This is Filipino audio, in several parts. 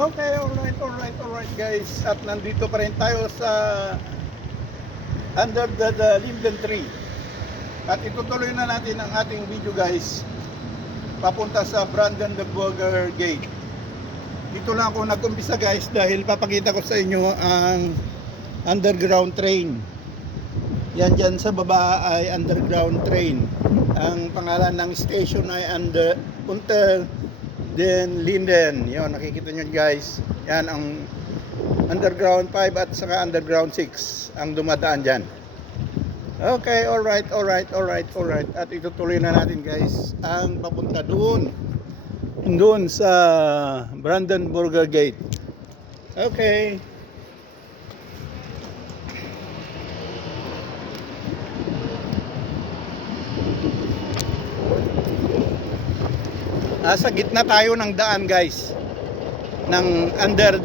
Okay, alright guys. At nandito pa rin tayo sa under the linden tree. At itutuloy na natin ang ating video guys. Papunta sa Brandenburger Gate. Dito lang ako nag-umpisa guys dahil papakita ko sa inyo ang underground train. Yan dyan sa baba ay underground train. Ang pangalan ng station ay Unter den Linden. Yun, nakikita nyo guys. Yan ang underground 5 at saka underground 6 ang dumadaan dyan. Okay, alright. At itutuloy na natin guys ang papunta doon sa Brandenburger Gate. Okay. Nasa gitna tayo ng daan guys, ng under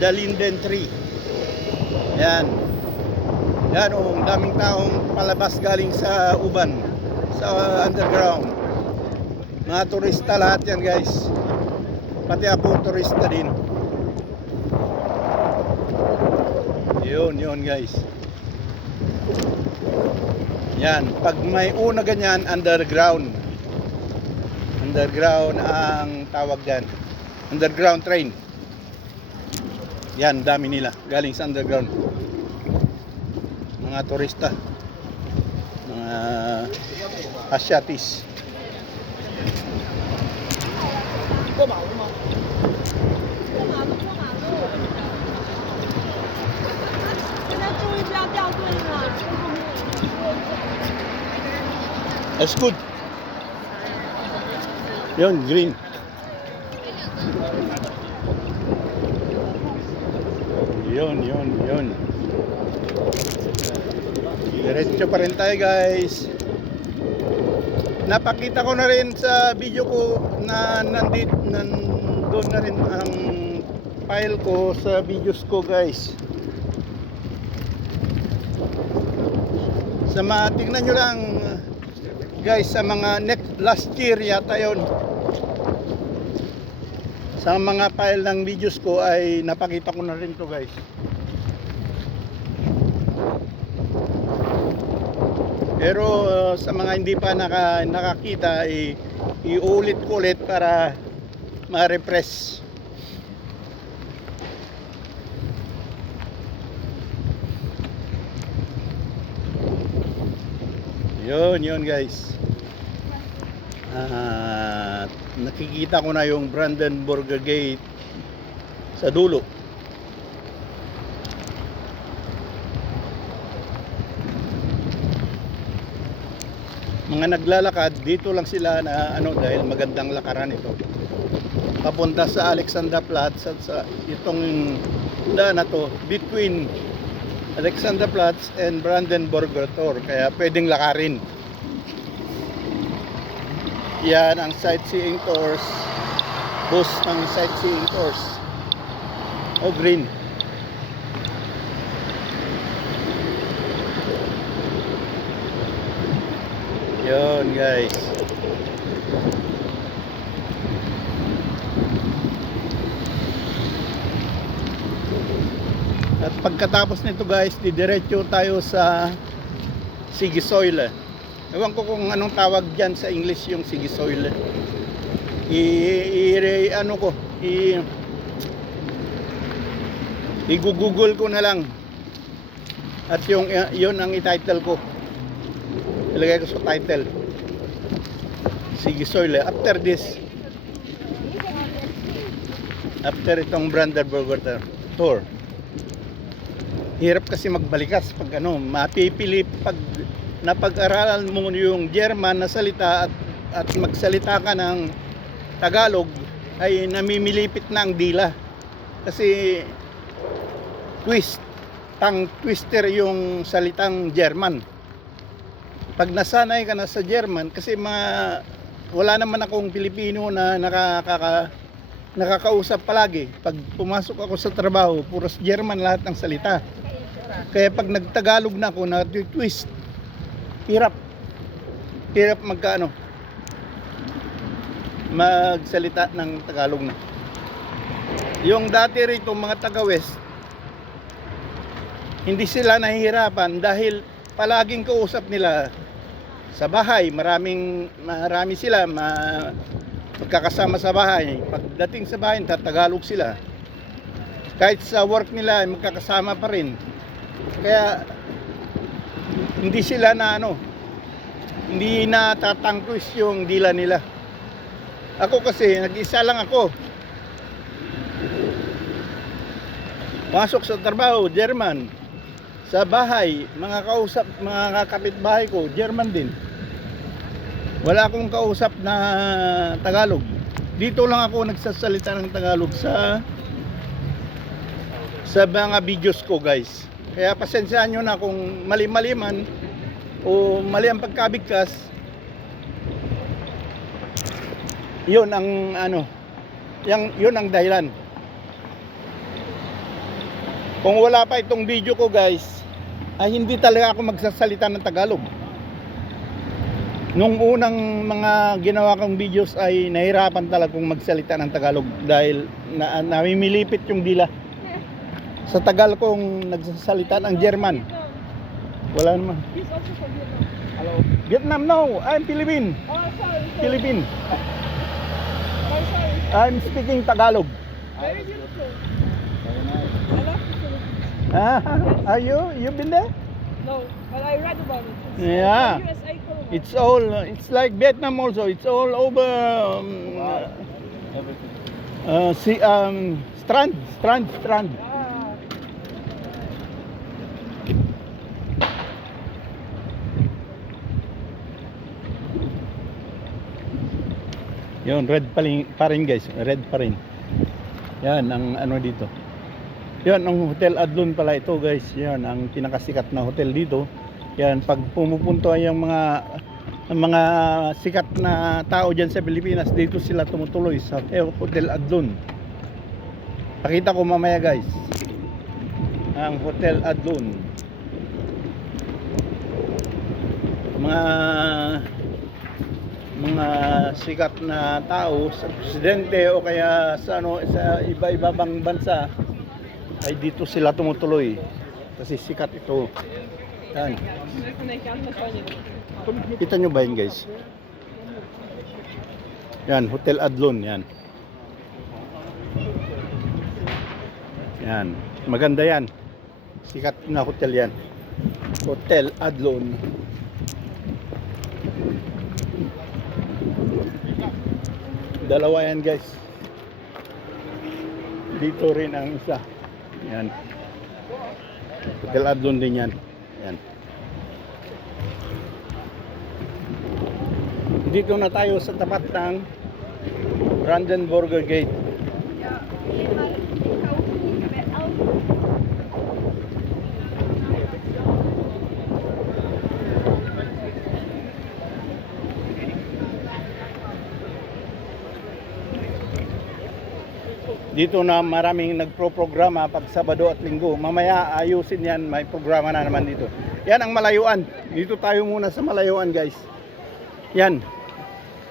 the linden tree. Yan ang daming taong palabas galing sa uban, sa underground. Mga turista lahat yan guys, pati ako turista din. Yun guys. Yan, pag may una ganyan, underground ang tawag dyan. Underground train. Yan, dami nila galing sa underground. Mga turista, mga Asiatis. That's good. Yun, green. Yun. Diretso pa rin tayo guys. Napakita ko na rin sa video ko na nandun na rin ang file ko sa videos ko guys. Tingnan nyo lang guys, sa mga last year yata yun, sa mga file ng videos ko ay napakita ko na rin to guys. Pero sa mga hindi pa nakakita, iulit ko ulit para ma-refresh. Yun guys. Nakikita ko na yung Brandenburger Gate sa dulo. Mga naglalakad dito lang sila na dahil magandang lakaran ito. Papunta sa Alexanderplatz at sa itong daan na to between Alexanderplatz and Brandenburger Tor, kaya pwedeng lakarin. Yan ang sightseeing tours, bus ng sightseeing tours. Green. Yun guys. At pagkatapos nito guys, didiretso tayo sa Sigisoyle. Ewan ko kung anong tawag dyan sa English yung Sigisoyle. I-google ko na lang. At yun ang i-title ko. Ilagay ko sa title. Sigisoyle. After itong Brandenburger Tour. Hirap kasi magbalikas pag mapipili pag napag-aralan mo yung German na salita at magsalita ka ng Tagalog ay namimilipit na ang dila. Kasi tongue twister yung salitang German. Pag nasanay ka na sa German, kasi wala naman akong Pilipino na nakakausap palagi. Pag pumasok ako sa trabaho, puros German lahat ng salita. Kaya pag nagtagalog na ako, na-twist, hirap magsalita ng Tagalog na. yung dati rito mga taga-West, hindi sila nahihirapan dahil palaging kausap nila sa bahay. Marami sila magkakasama sa bahay. Pagdating sa bahay, Tagalog sila. Kahit sa work nila, magkakasama pa rin. Kaya hindi sila hindi na tatangkus yung dila nila. Ako kasi, nag-isa lang ako. Pasok sa trabaho, German. Sa bahay, mga kapitbahay ko, German din. Wala akong kausap na Tagalog. Dito lang ako nagsasalita ng Tagalog sa mga videos ko, guys. Kaya pasensyaan nyo na kung mali-mali man o mali ang pagkabigkas. Yun ang yun ang dahilan. Kung wala pa itong video ko, guys, ay hindi talaga ako magsasalita ng Tagalog. Nung unang mga ginawa kong videos ay nahirapan talaga kong magsalita ng Tagalog dahil namimilipit yung dila. Sa tagal kong nagsasalita ng German. Wala naman. He's also from Vietnam. Hello. Vietnam, no. I'm Philippine. Oh, sorry. Philippine. Oh, sorry. I'm speaking Tagalog. Very beautiful. Very nice. I love the Philippines. Are you? You been there? No, but I read about it. Yeah. USA It's like Vietnam also. It's all over. Strand. Ah. Yun, red pa rin guys. Red pa rin. Yan, ang dito. Yan, ang Hotel Adlon pala ito guys. Yan, ang pinakasikat na hotel dito. Yan, pag pumupunto ay yung mga sikat na tao dyan sa Pilipinas, dito sila tumutuloy sa Hotel Adlon. Pakita ko mamaya guys ang Hotel Adlon. Mga sikat na tao sa presidente o kaya sa iba-ibang bansa ay dito sila tumutuloy kasi sikat ito. Yan. Kita nyo ba yun guys? Yan, Hotel Adlon yan. Yan, maganda yan. Sikat na hotel yan. Hotel Adlon. Dalawa yan guys. Dito rin ang isa. Yan. Hotel Adlon din yan. Yan. Dito na tayo sa tapat ng Brandenburger Gate. Dito na maraming nagpro-programa pag Sabado at Linggo. Mamaya ayusin yan, may programa na naman dito. Yan ang Malayuan. Dito tayo muna sa Malayuan guys. Yan,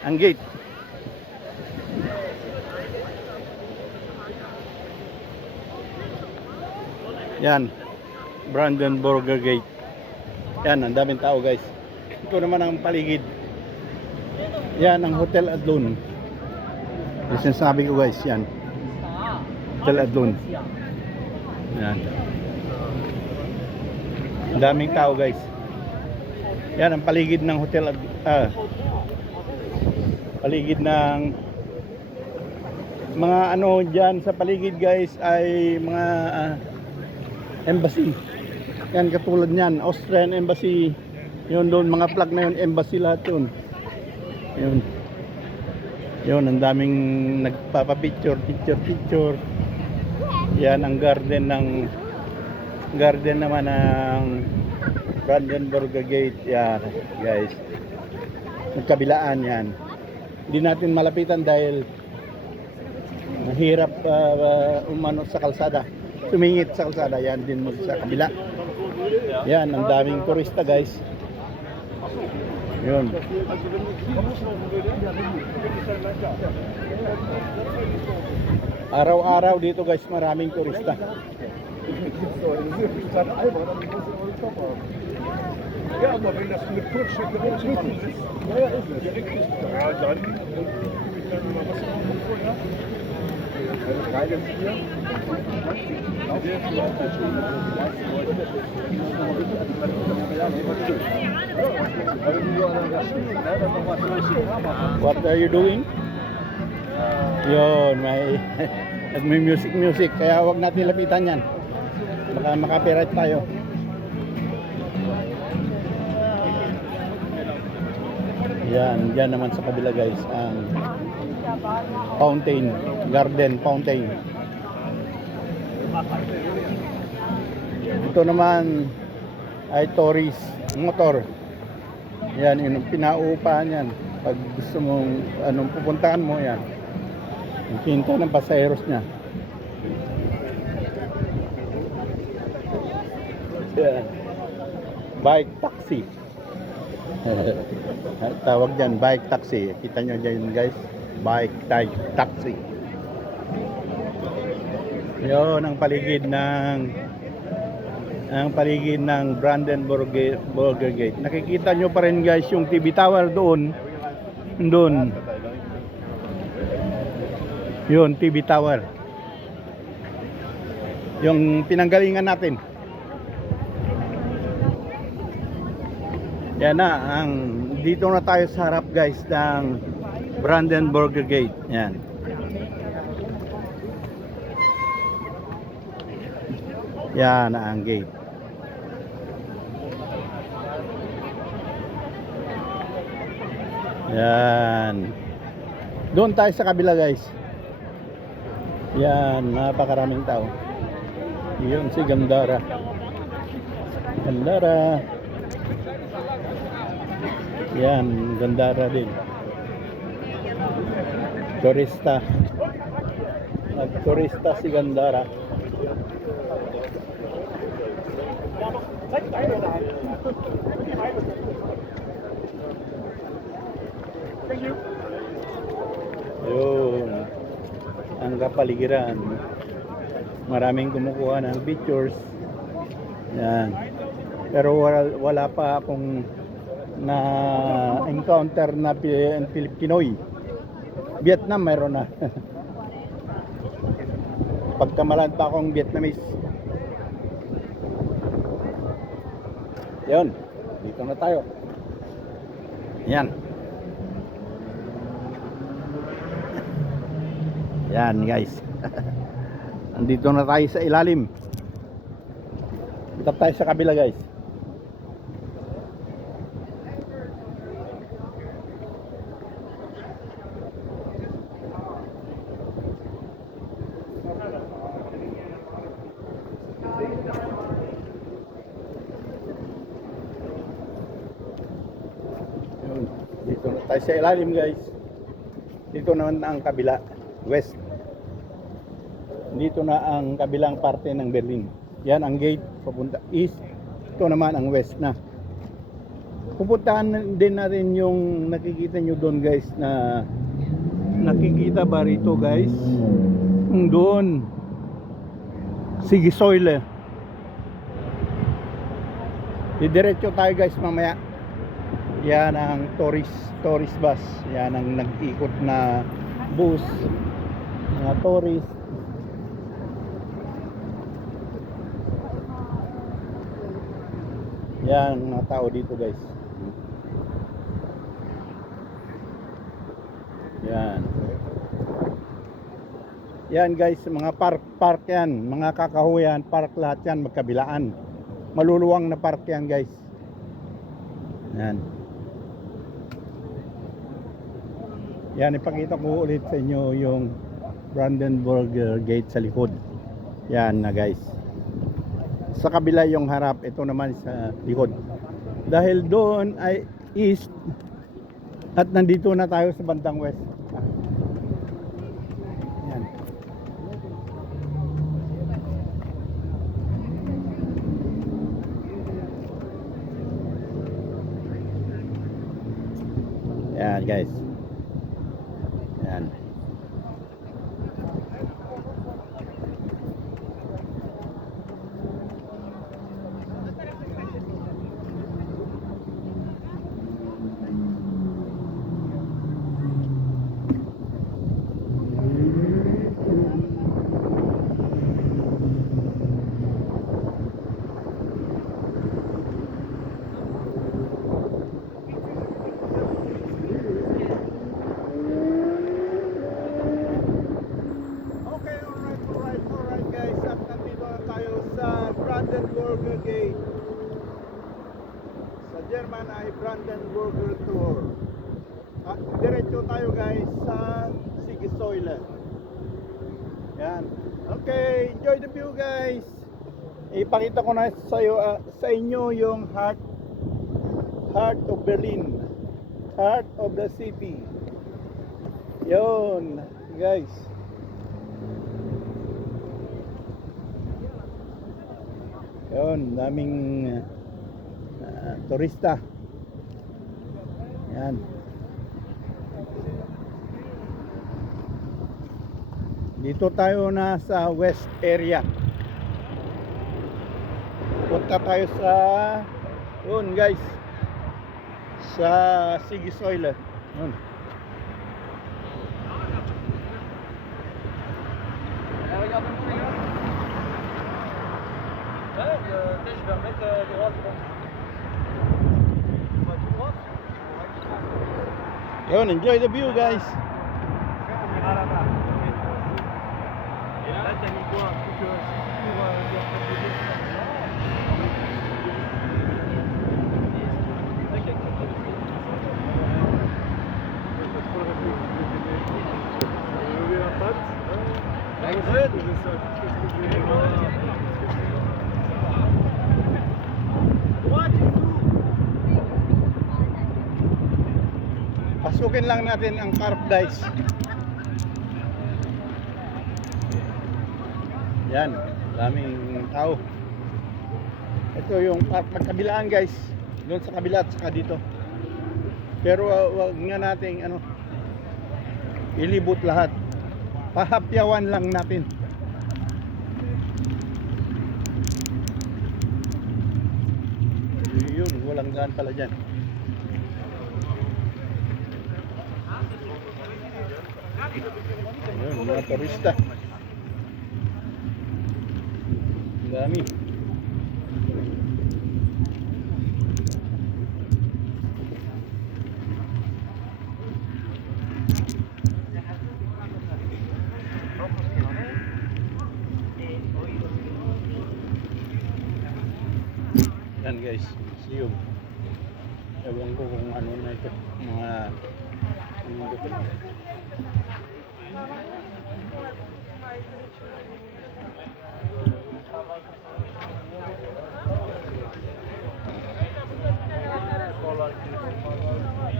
ang gate. Yan, Brandenburger Gate. Yan, ang daming tao guys. Ito naman ang paligid. Yan ang Hotel Adlon. Yung sinasabi ko guys, yan. Hotel Adlon. Yan. Ang daming tao guys. Yan ang paligid ng Hotel Adlon. Paligid ng mga dyan sa paligid guys ay mga embassy. Yan katulad niyan, Austrian Embassy. Yun doon, mga flag na yun, embassy lahat yun. Yun. Yun, ang daming nagpapapicture, picture. Yan ang garden naman ng Brandenburger Gate. Yan, guys. Magkabilaan yan. Hindi natin malapitan dahil mahirap umano sa kalsada. Sumingit sa kalsada. Yan din mo sa kabila. Yan, ang daming turista guys. Yun. Araw-araw dito guys, maraming turista. Ja, aber wenn das mit Kurzstück gemacht ist, ja, ist es. Ja, dann was vorher? Drei bis vier. What are you doing? Yun, may music, kaya wag natin lapitan yan. Baka makapiright tayo. Yan, dyan naman sa kabila guys, ang fountain, garden fountain. Ito naman ay tourist motor. Yan, yung pinauupahan yan. Pag gusto mong anong pupuntahan mo, yan. Yung pinto ng pasaheros niya. Yan. Bike taxi. Tawag dyan, bike taxi. Kita nyo dyan guys, bike taxi. Yun ang paligid ng Brandenburg Gate. Nakikita nyo pa rin guys yung TV tower doon. Yun, TV tower. Yung pinanggalingan natin. Yan na, dito na tayo sa harap guys ng Brandenburg Gate. Yan. Yan na ang gate. Yan. Doon tayo sa kabila guys. Yan, napakaraming tao. Yun si Gandara. Yan, Gandara din. Turista si Gandara. Yun ang kapaligiran. Maraming kumukuha ng pictures. Yan. Pero wala pa akong na encounter na Pinoy. Vietnam mayroon na. Pagkamalan pa akong Vietnamese. Yun, dito na tayo. Yan. Yan guys. Andito na tayo sa ilalim. Tap tayo sa kabila guys. Dito na tayo sa ilalim guys. Dito naman ang kabila, west. Dito na ang kabilang parte ng Berlin. Yan ang gate papunta east. Ito naman ang west na. Pupuntahan din natin yung nakikita nyo doon guys, na nakikita ba rito guys? Doon Sigisoyle. Didiretso tayo guys mamaya. Yan ang tourist bus. Yan ang nag-ikot na bus, mga tourist. Yan mga tao dito guys. Yan. Yan guys, mga park yan, mga kakahuyan, park lahat yan, magkabilaan. Maluluwang na park yan guys. Yan. Yan, ipakita ko ulit sa inyo yung Brandenburg Gate sa likod. Yan na guys. Sa kabila yung harap, ito naman sa likod. Dahil doon ay east at nandito na tayo sa bandang west. Yan. Yan guys. Yan. Okay, alright guys. At nandito na tayo sa Brandenburger Gate. Sa German ay Brandenburger Tor. At diretso tayo guys sa Siegessäule. Yan. Okay, enjoy the view guys. Ipakita ko na sa inyo yung heart of Berlin. Heart of the city. Yun, guys. Yun, daming turista. Yan. Dito tayo na sa west area. Punta tayo sa yun guys, sa Siegessäule. Yun. Yun, enjoy the view guys. Pasukin lang natin ang paradise. Yan, daming tao. Ito yung pagkabilaan guys, doon sa kabila at saka dito. Pero wag nga nating ilibot lahat. Pahapyawan lang natin. Yun, walang daan pala dyan. Ayun, mga turista. Ang dami. Yan guys, museum. Ewan ko kung ano na ito, mga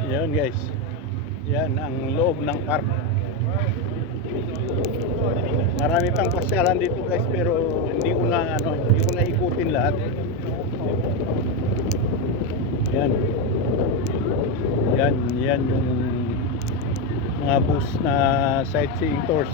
yan guys. Yan ang loob ng park. Marami pang pasyalan dito guys, pero hindi ko na ikutin lahat. Yan. Yan yung mga bus na sightseeing tours.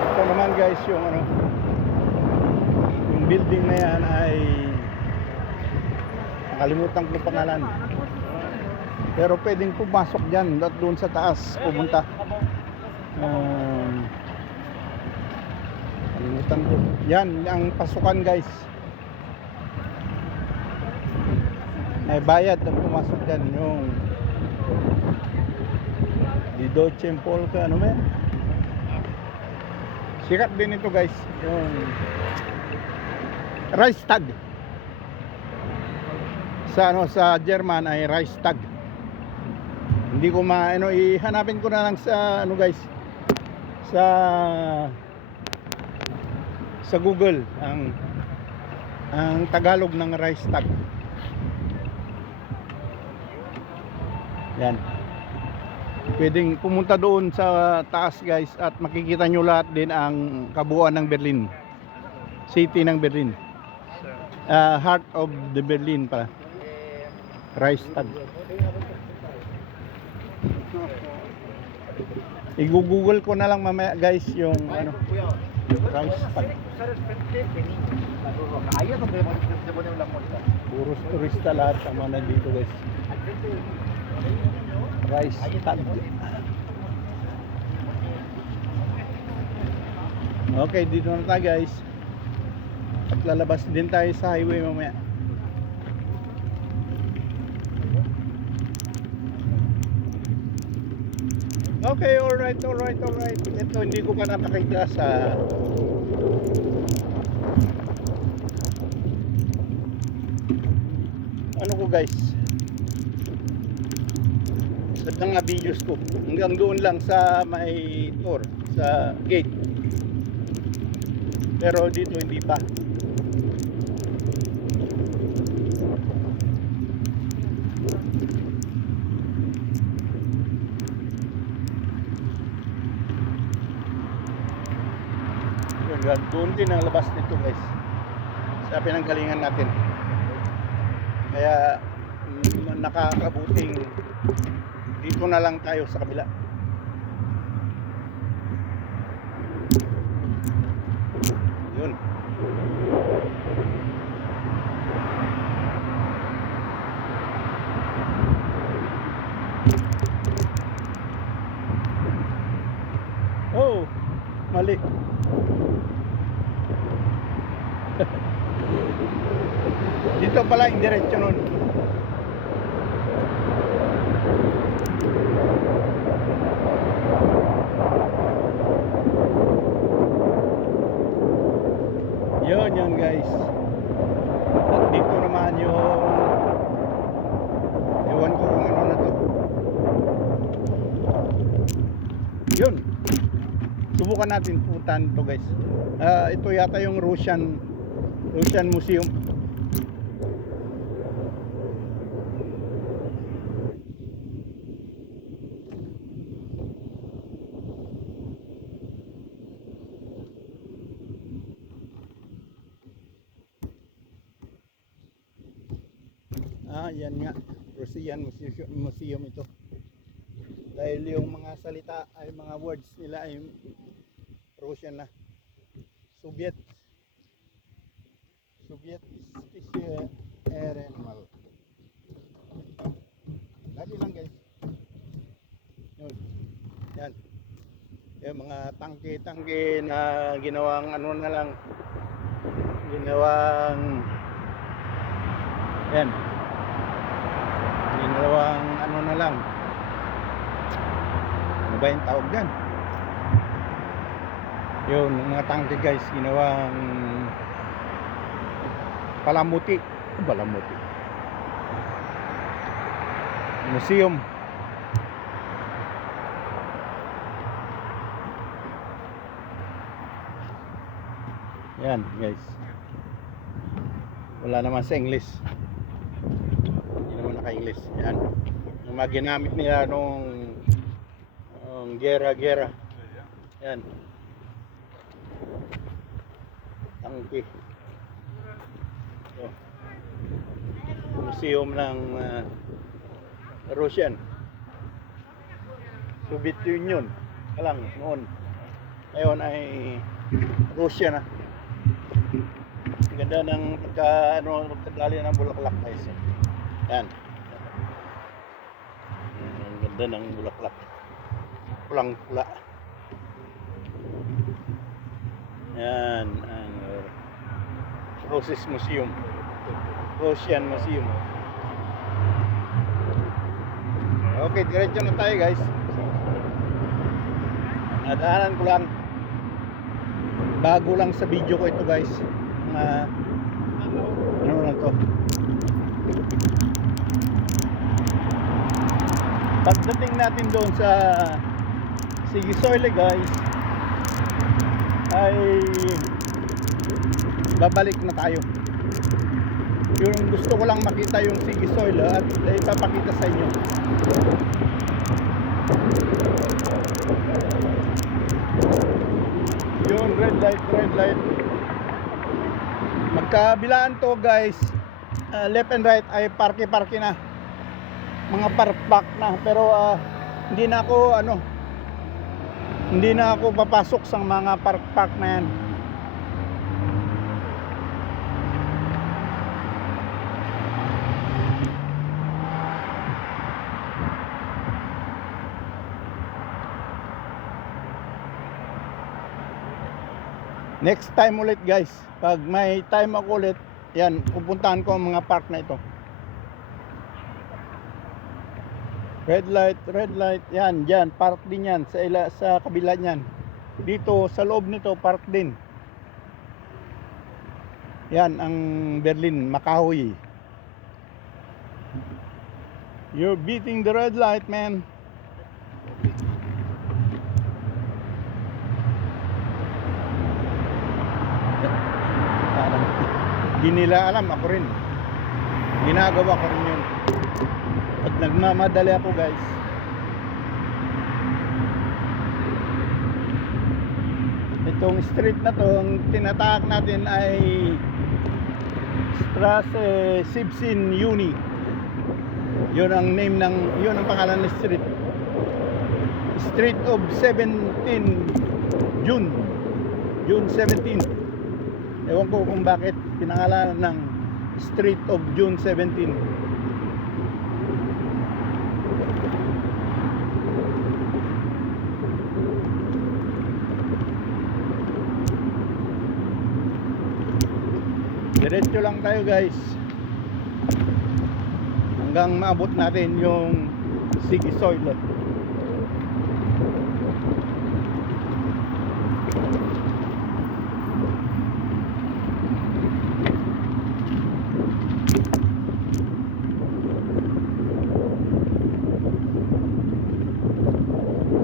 Ito naman guys yung yung building na yan ay nakalimutan ko pangalan. Pero pwedeng pumasok dyan at doon sa taas pumunta. Kalimutan ko. Yan ang pasukan guys. May bayad na pumasok dyan. Yung di Deutsche Polka, ano ba yan? Sikat din ito guys. Yung Reichstag. Sa German ay Reichstag. Hindi ko ihanapin ko na lang sa guys, sa Google ang Tagalog ng Reichstag. Yan. Pwedeng pumunta doon sa taas guys at makikita nyo lahat din ang kabuuan ng Berlin. City ng Berlin. Heart of the Berlin pa. Reichstag. I-google ko na lang mamaya guys yung ano, Reichstag. Puros turista lahat ang mga nandito guys. Reichstag. Okay, dito na tayo guys. At lalabas din tayo sa highway mamaya. Okay, alright. Ito hindi ko pa napakita sa ano ko guys, sa mga videos ko. Hanggang doon lang sa may tour, sa gate. Pero dito hindi pa. Doon din ang labas nito guys, sa pinanggalingan natin. Kaya nakakabuting dito na lang tayo sa kabila. Yun. Oh, mali. Dito pala yung diretso nun. Yun guys. At dito naman yung ewan ko kung ano na to. Yun. Subukan natin puntahan to guys. Ito yata yung Russian Museum. Yan nga, Russian Museum ito. Dahil yung mga salita ay mga words nila ay Russian na. Soviet Special Animal. Dali lang guys. Yun. Yan. Yung mga tangke na ginawang ano na lang. Yan. Ginawang ano na lang. Ano ba yung tawag dyan? Yun, mga tangke guys, ginawang palamuti. Museum. Yan guys. Wala naman sa English. Hindi naman naka-English. Yan. Yung mga ginamit nila nung gera. Yan. Tangke. So, museum ng Russian. Soviet Union. Kalang noon. Ngayon ay Russia na. Ganda ng pagkadali ng bulaklak guys. Yan. Ang ganda ng bulaklak. Pulang-pula. Yan ang Russian Museum. Okay, diretso na tayo guys. Nadaanan ko lang. Bago lang sa video ko ito guys. Ano na to? Pagdating natin doon sa Sigisoyle guys, ay babalik na tayo. Yung gusto ko lang makita yung Sigi Soil at ipapakita sa inyo. Yung red light. Magkabilaan to guys. Left and right ay parke na. Mga park na, pero hindi na ako papasok sa mga park na yan. Next time ulit guys, pag may time ako ulit, yan, pupuntahan ko ang mga park na ito. Red light, yan, dyan, park din yan, sa kabila niyan. Dito, sa loob nito, park din. Yan, ang Berlin, Makahoy. You're beating the red light, man. Hindi nila alam, ako rin. Ginagawa ko rin yun. Pag nagmamadali ako guys, itong street na to, ang tinatahak natin ay Straße 17 Juni. Yun ang name yun ang pangalan ng street. Street of 17 June 17. Ewan ko kung bakit pinangalanan ng Street of June 17. Diretso lang tayo guys hanggang maabot natin yung Sigi Soil.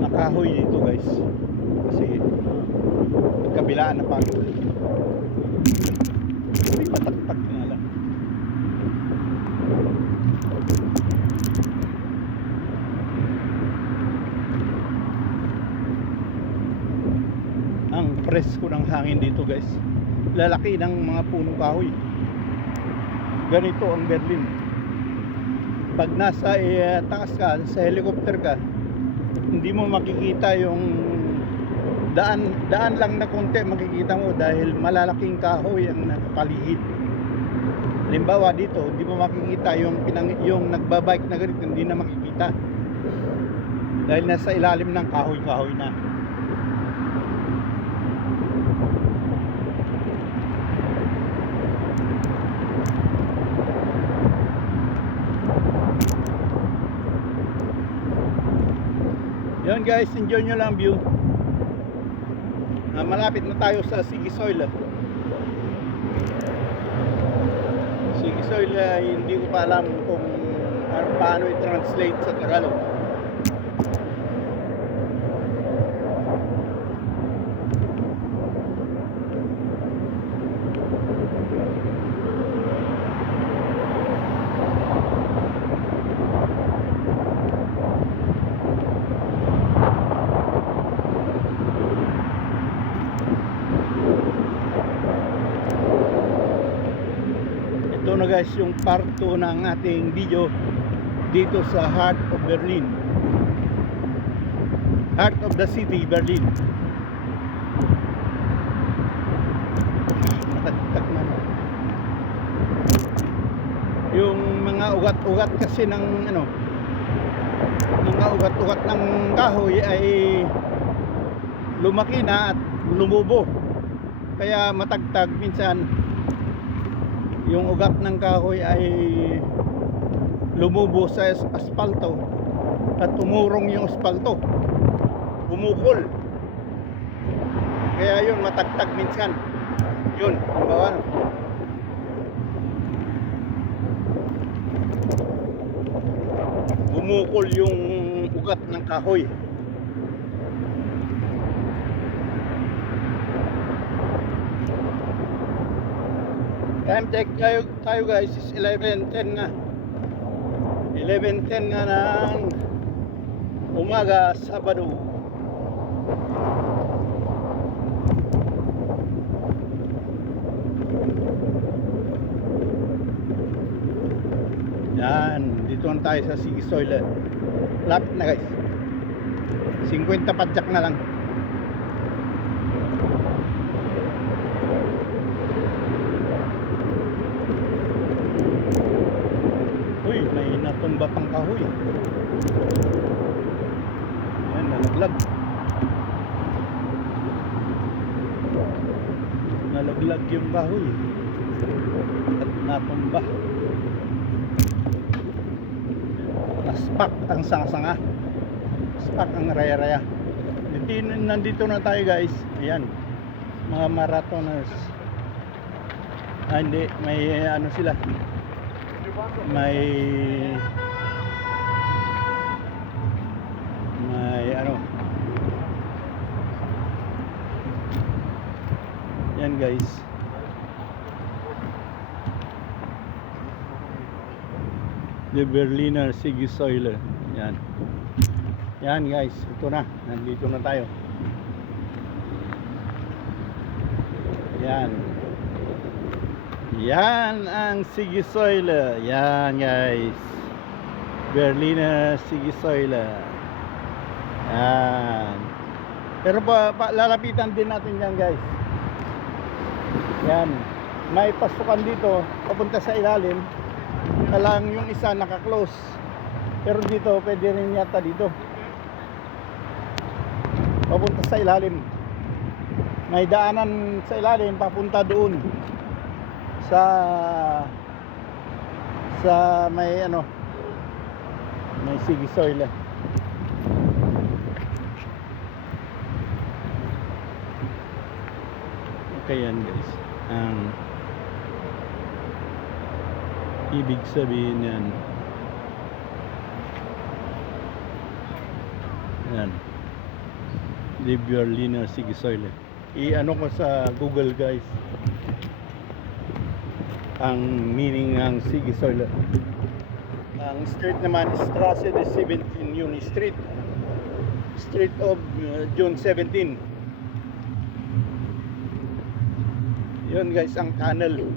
Nakahoy dito guys kasi kabilaan na pagod. May patak-tak nga lang. Ang presko ng hangin dito guys. Lalaki ng mga punong kahoy. Ganito ang Berlin. Pag nasa taas ka, sa helicopter ka, hindi mo makikita yung daan lang na konti makikita mo dahil malalaking kahoy ang nakapaligid. Halimbawa dito, hindi mo makikita yung nagbabike na ganito, hindi na makikita dahil nasa ilalim ng kahoy na. Yan guys, enjoy nyo lang view. Malapit na tayo sa Sigi Soil. Sigi Soil, hindi ko pa alam kung paano i-translate sa Tagalog. Ito na guys yung part 2 ng ating video dito sa Heart of Berlin, Heart of the City, Berlin. Matagtag man. Yung mga ugat-ugat kasi ng mga ugat-ugat ng kahoy ay lumaki na at lumubo, kaya matagtag minsan. Yung ugat ng kahoy ay lumubo sa asfalto at tumurong yung asfalto, bumukol, kaya yun matagtag minsan. Yun, halimbawa bumukol yung ugat ng kahoy. Time check tayo guys is 11:10 na. 11:10 na ng umaga, Sabado. Yan, dito na tayo sa Sigisoy. Lapit na guys. 50 padyak na lang. Uy, may natumba pang kahoy. Yan, nalaglag. Nalaglag yung kahoy. At natumba. Naspak ang sanga-sanga. Spak ang raya-raya. Nandito na tayo guys. Ayan. Mga marathoners. Hindi, may ano sila. May ano. Yan guys. The Berliner Sigisoyle. Yan. Yan guys, ito na. Nandito na tayo. Yan. Yan ang Sigisoyle. Yan guys. Berliner Sigisoyle. Yan. Pero lalapitan din natin yan guys. Yan. May pasukan dito papunta sa ilalim. Lang yung isa naka-close. Pero dito pwede rin yata dito. Papunta sa ilalim. May daanan sa ilalim papunta doon sa may ano, may Sigisoyle. Okay yan guys. Ibig sabihin yan. Yan. The Berliner Sigisoyle. I-ano ko sa Google guys. Ang meaning ng Sigisoyle. Ang street naman is Strasse des 17 Juni Street. Street of June 17. Yun guys ang tunnel.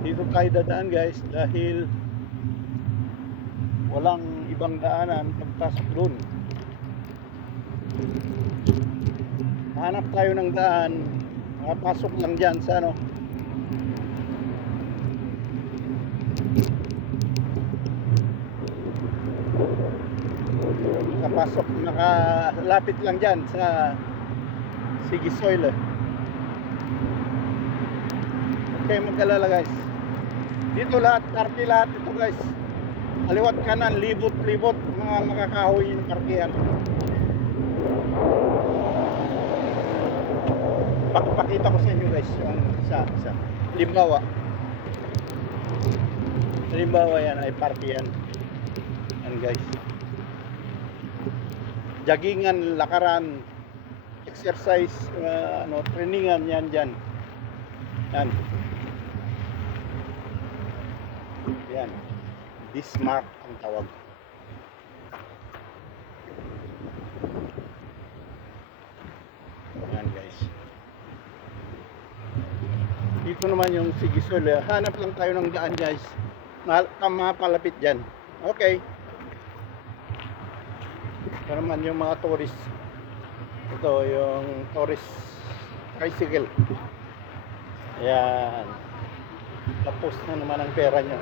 Dito tayo dadaan guys dahil walang ibang daanan pagpasok doon. Hanap tayo ng daan, makapasok lang dyan sa ano. Makapasok, makalapit lang dyan sa Sigisoyle. Okay, magkalala guys. Dito lahat, party lahat ito guys. Aliwat kanan, libot-libot, mga makakahoy yung parkihan. Pakita ko sa inyo guys yung isa. Halimbawa yan ay parkihan. Yan guys. Joggingan, lakaran, exercise, trainingan yan dyan. Yan. Yan. Bismarck ang tawag. Yan guys. Dito naman yung Sigisoyle. Hanap lang tayo ng daan guys. Mapalapit dyan. Okay. Ito naman yung mga tourist. Ito yung tourist tricycle. Ayan. Tapos na naman ang pera nyo.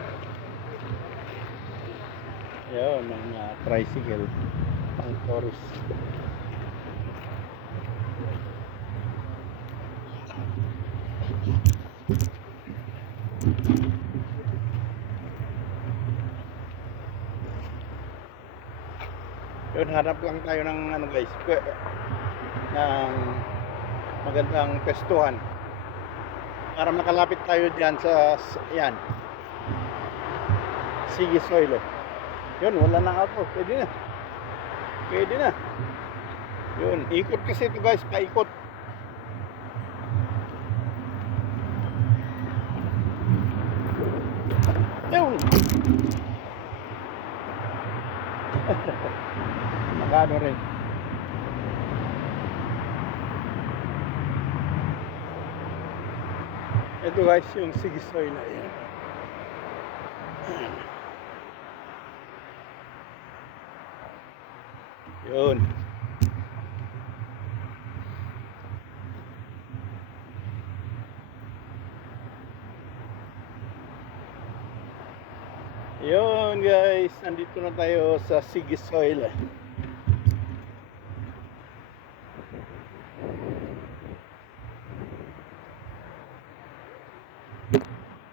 Ayan, mga tricycle. Ang tourist. Yun, hanap lang tayo ng ano guys, ng magandang pestuhan para makalapit tayo diyan sa yan Sigisoyle. Yun, wala na ako, pwede na yun, ikot kasi ito guys, paikot Yun! Nakano rin. Ito guys, yung Sigisoy na yan. Yun. Yun guys, nandito na tayo sa Sigisoy.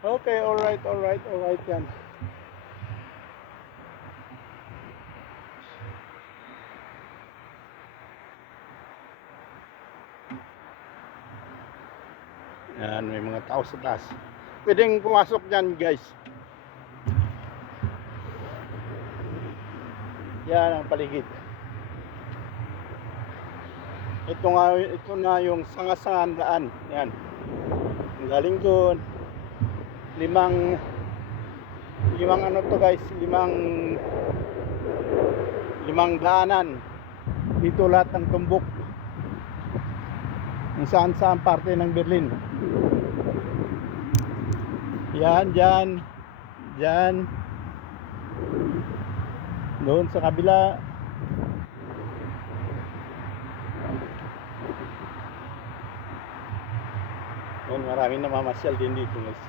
Okay, alright yan. Yan, may mga tao sa taas. Pwedeng pumasok dyan guys. Yan ang paligid. Ito na yung Sangasangan daan. Yan. Ang galing doon. Limang ano to guys, limang daanan. Dito lahat ng tumbok. Kung saan parte ng Berlin. Yan, dyan. Doon sa kabila. Doon maraming namamasyal din dito guys.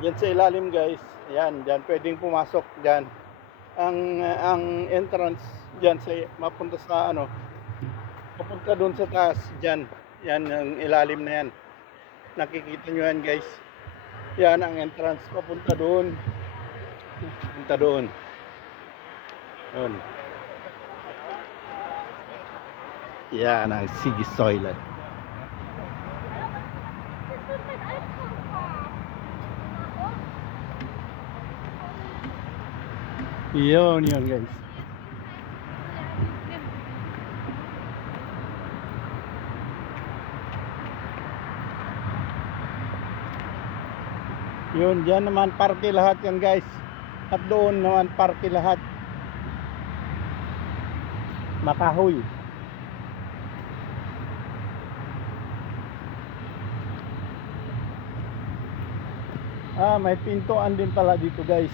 Yan sa ilalim guys. Yan, dyan pwedeng pumasok dyan. Ang entrance dyan sa mapunta sa ano, papunta doon sa taas dyan. Yan ang ilalim na yan. Nakikita nyo yan guys. Yan ang entrance papunta doon. Punta doon. Yun. Yan ang Sigisoy. Yun guys. Yun, dyan naman parke lahat yan guys. At doon naman parke lahat. Makahoy. May pintuan din pala dito guys.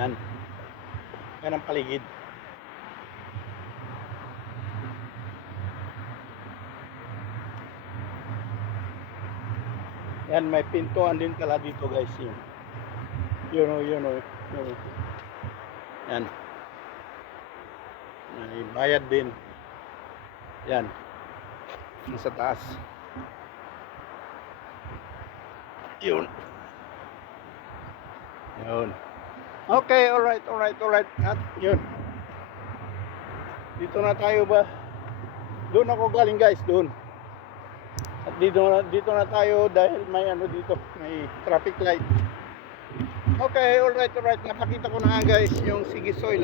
Yan. Yan ang paligid. Yan, may pintuan din pala dito guys. Yun. Yan. May bayad din. Yan. Sa taas. Yun. Okay, alright. At yun. Dito na tayo ba? Doon ako galing guys, doon. At dito na tayo dahil may ano dito, may traffic light. Okay, alright. Napakita ko na nga guys yung Sigisoy.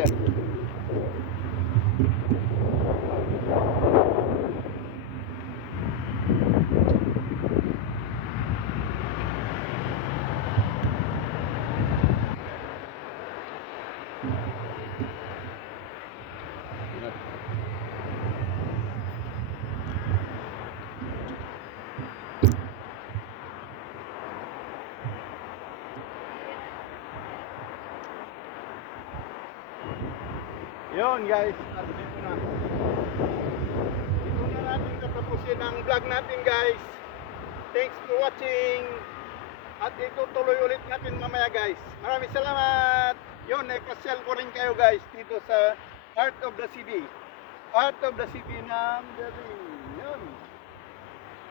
Yun guys, at dito na natin katapusin ang vlog natin guys. Thanks for watching. At itutuloy ulit natin mamaya guys. Maraming salamat. Yun, pasyal ko rin kayo guys dito sa Heart of the City. Heart of the City ng Berlin. Yun.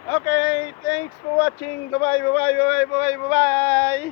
Okay, thanks for watching. Bye bye.